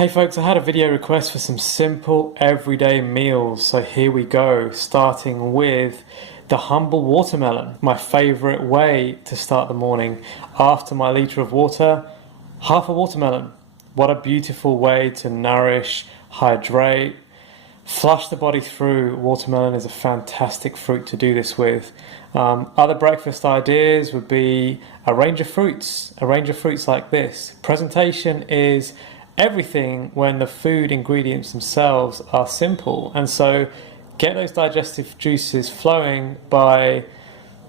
Hey folks, I had a video request for some simple everyday meals, so here we go, starting with the humble watermelon, my favorite way to start the morning. After my liter of water, half a watermelon. What a beautiful way to nourish, hydrate, flush the body through. Watermelon is a fantastic fruit to do this with. Other breakfast ideas would be a range of fruits like this. Presentation is everything when the food ingredients themselves are simple, and so get those digestive juices flowing by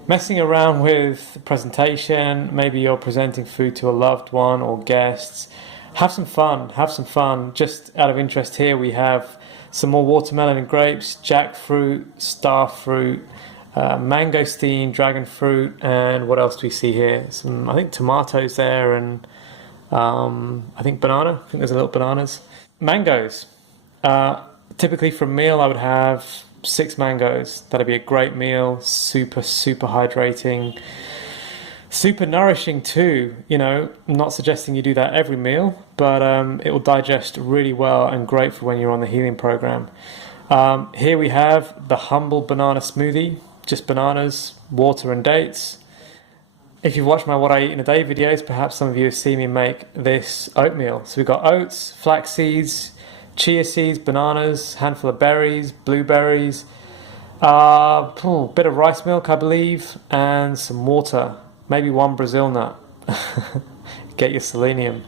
messing around with presentation. Maybe you're presenting food to a loved one or guests. Have some fun. Just out of interest here, we have some more watermelon and grapes, jackfruit, star fruit, mangosteen, dragon fruit, and what else do we see here? Some, I think, tomatoes there, and I think banana. I think there's a little bananas. Mangoes. Typically for a meal I would have 6 mangoes. That'd be a great meal. Super hydrating. Super nourishing too. You know, I'm not suggesting you do that every meal, but it will digest really well and great for when you're on the healing program. Here we have the humble banana smoothie. Just bananas, water and dates. If you've watched my What I Eat in a Day videos, perhaps some of you have seen me make this oatmeal. So we've got oats, flax seeds, chia seeds, bananas, handful of berries, blueberries, bit of rice milk, I believe, and some water. Maybe 1 Brazil nut. Get your selenium.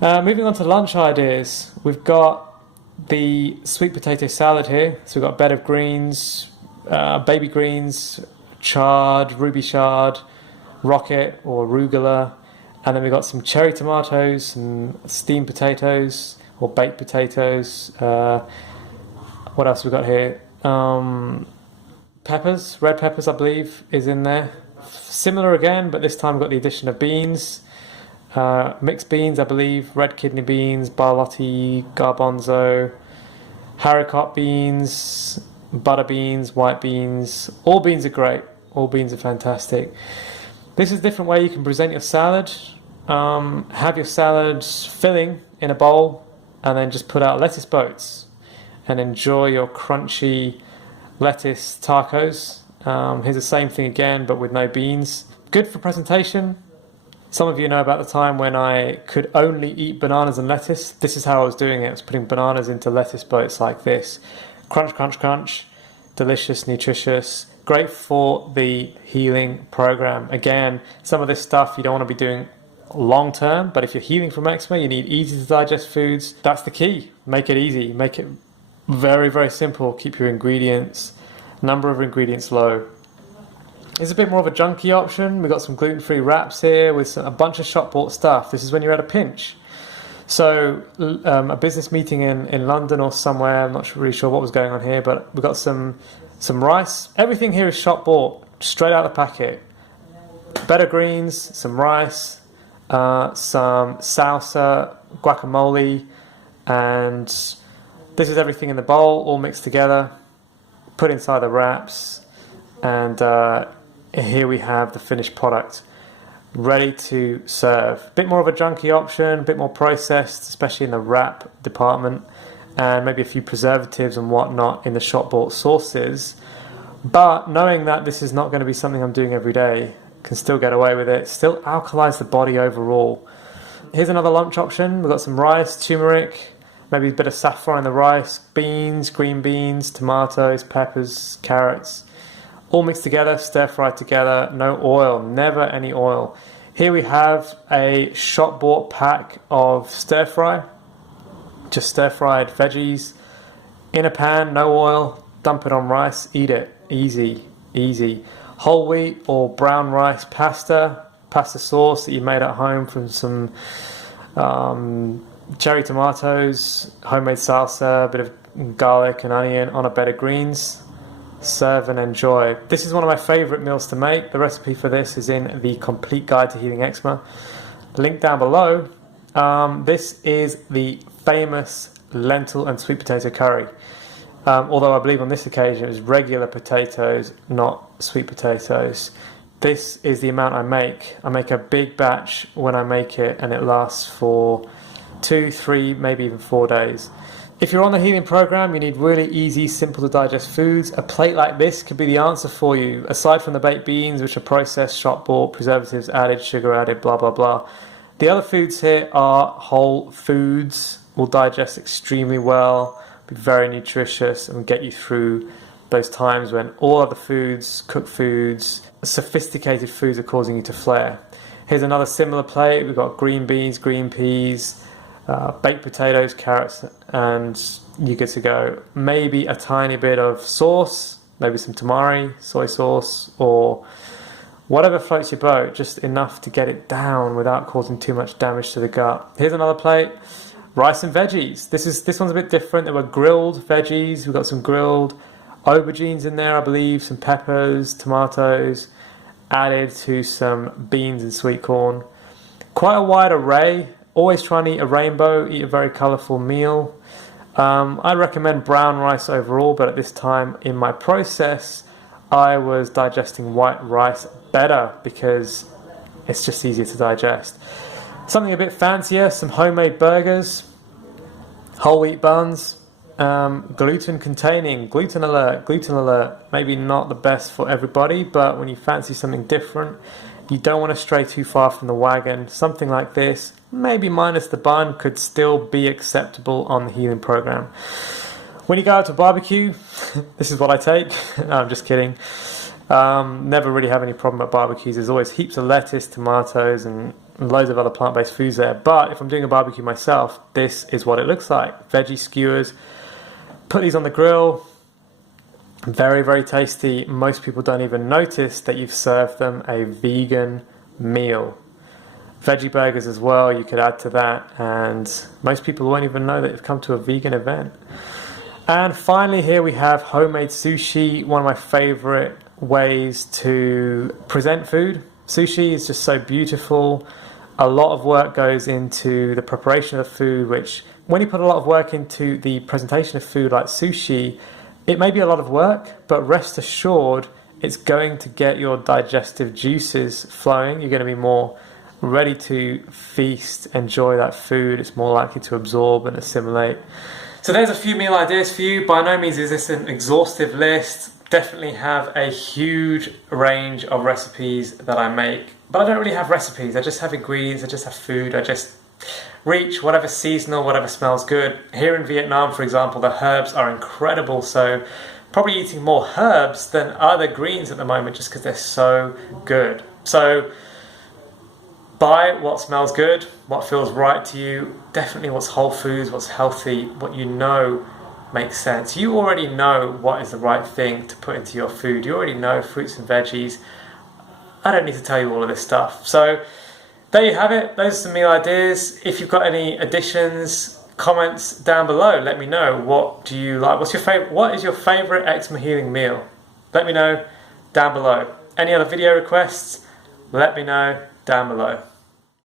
Moving on to lunch ideas. We've got the sweet potato salad here. So we've got a bed of greens, baby greens, chard, ruby chard, rocket or arugula, and then we've got some cherry tomatoes, some steamed potatoes or baked potatoes. What else we got here? Peppers, red peppers I believe is in there. Similar again, but this time we've got the addition of beans, mixed beans I believe, red kidney beans, barlotti, garbanzo, haricot beans, butter beans, white beans. All beans are great, all beans are fantastic. This is a different way you can present your salad. Have your salad filling in a bowl and then just put out lettuce boats and enjoy your crunchy lettuce tacos. Here's the same thing again, but with no beans. Good for presentation. Some of you know about the time when I could only eat bananas and lettuce. This is how I was doing it. I was putting bananas into lettuce boats like this. Crunch, crunch, crunch. Delicious, nutritious. Great for the healing program. Again, some of this stuff you don't want to be doing long term, but if you're healing from eczema, you need easy to digest foods. That's the key. Make it easy. Make it very simple. Keep your number of ingredients low. It's a bit more of a junky option. We've got some gluten-free wraps here with a bunch of shop-bought stuff. This is when you're at a pinch. So a business meeting in London or somewhere, I'm not really sure what was going on here, but we've got some rice. Everything here is shop bought, straight out of the packet. Better greens, some rice, some salsa, guacamole, and this is everything in the bowl, all mixed together, put inside the wraps, and here we have the finished product, ready to serve. Bit more of a junky option, a bit more processed, especially in the wrap department, and maybe a few preservatives and whatnot in the shop-bought sauces. But knowing that this is not going to be something I'm doing every day, can still get away with it, still alkalize the body overall. Here's another lunch option. We've got some rice, turmeric, maybe a bit of saffron in the rice, beans, green beans, tomatoes, peppers, carrots, all mixed together, stir-fried together, no oil, never any oil. Here we have a shop-bought pack of stir-fry, just stir-fried veggies in a pan, no oil, dump it on rice, eat it, easy. Whole wheat or brown rice pasta sauce that you made at home from some cherry tomatoes, homemade salsa, a bit of garlic and onion on a bed of greens. Serve and enjoy. This is one of my favorite meals to make. The recipe for this is in the Complete Guide to Healing Eczema. Link down below. This is the famous lentil and sweet potato curry. Although I believe on this occasion it was regular potatoes, not sweet potatoes. This is the amount I make. I make a big batch when I make it, and it lasts for 2, 3, maybe even 4 days. If you're on the healing program, you need really easy, simple to digest foods. A plate like this could be the answer for you. Aside from the baked beans, which are processed, shop bought, preservatives added, sugar added, blah, blah, blah. The other foods here are whole foods, will digest extremely well, be very nutritious, and get you through those times when all other foods, cooked foods, sophisticated foods are causing you to flare. Here's another similar plate. We've got green beans, green peas, baked potatoes, carrots, and you're good to go. Maybe a tiny bit of sauce, maybe some tamari, soy sauce, or whatever floats your boat, just enough to get it down without causing too much damage to the gut. Here's another plate. Rice and veggies. This one's a bit different. There were grilled veggies. We've got some grilled aubergines in there, I believe, some peppers, tomatoes, added to some beans and sweet corn. Quite a wide array. Always try and eat a rainbow, eat a very colourful meal. I recommend brown rice overall, but at this time in my process, I was digesting white rice better because it's just easier to digest. Something a bit fancier, some homemade burgers, whole wheat buns, gluten containing, gluten alert. Maybe not the best for everybody, but when you fancy something different, you don't want to stray too far from the wagon. Something like this, maybe minus the bun, could still be acceptable on the healing program. When you go out to barbecue, this is what I take. No, I'm just kidding. Never really have any problem at barbecues. There's always heaps of lettuce, tomatoes, and loads of other plant-based foods there. But if I'm doing a barbecue myself, this is what it looks like. Veggie skewers. Put these on the grill. Very, very tasty. Most people don't even notice that you've served them a vegan meal. Veggie burgers as well, you could add to that, and most people won't even know that you've come to a vegan event. And finally here we have homemade sushi, one of my favorite ways to present food. Sushi is just so beautiful. A lot of work goes into the preparation of the food, which when you put a lot of work into the presentation of food like sushi, it may be a lot of work, but rest assured it's going to get your digestive juices flowing. You're going to be more ready to feast, enjoy that food. It's more likely to absorb and assimilate. So there's a few meal ideas for you. By no means is this an exhaustive list. Definitely have a huge range of recipes that I make, but I don't really have recipes. I just have ingredients, I just have food, I just reach whatever's seasonal, whatever smells good. Here in Vietnam, for example, the herbs are incredible, so probably eating more herbs than other greens at the moment just because they're so good. So buy what smells good, what feels right to you, definitely what's whole foods, what's healthy, what you know makes sense. You already know what is the right thing to put into your food. You already know fruits and veggies. I don't need to tell you all of this stuff. So there you have it. Those are some meal ideas. If you've got any additions, comments down below, let me know. What do you like? What is your favorite eczema healing meal? Let me know down below. Any other video requests? Let me know down below.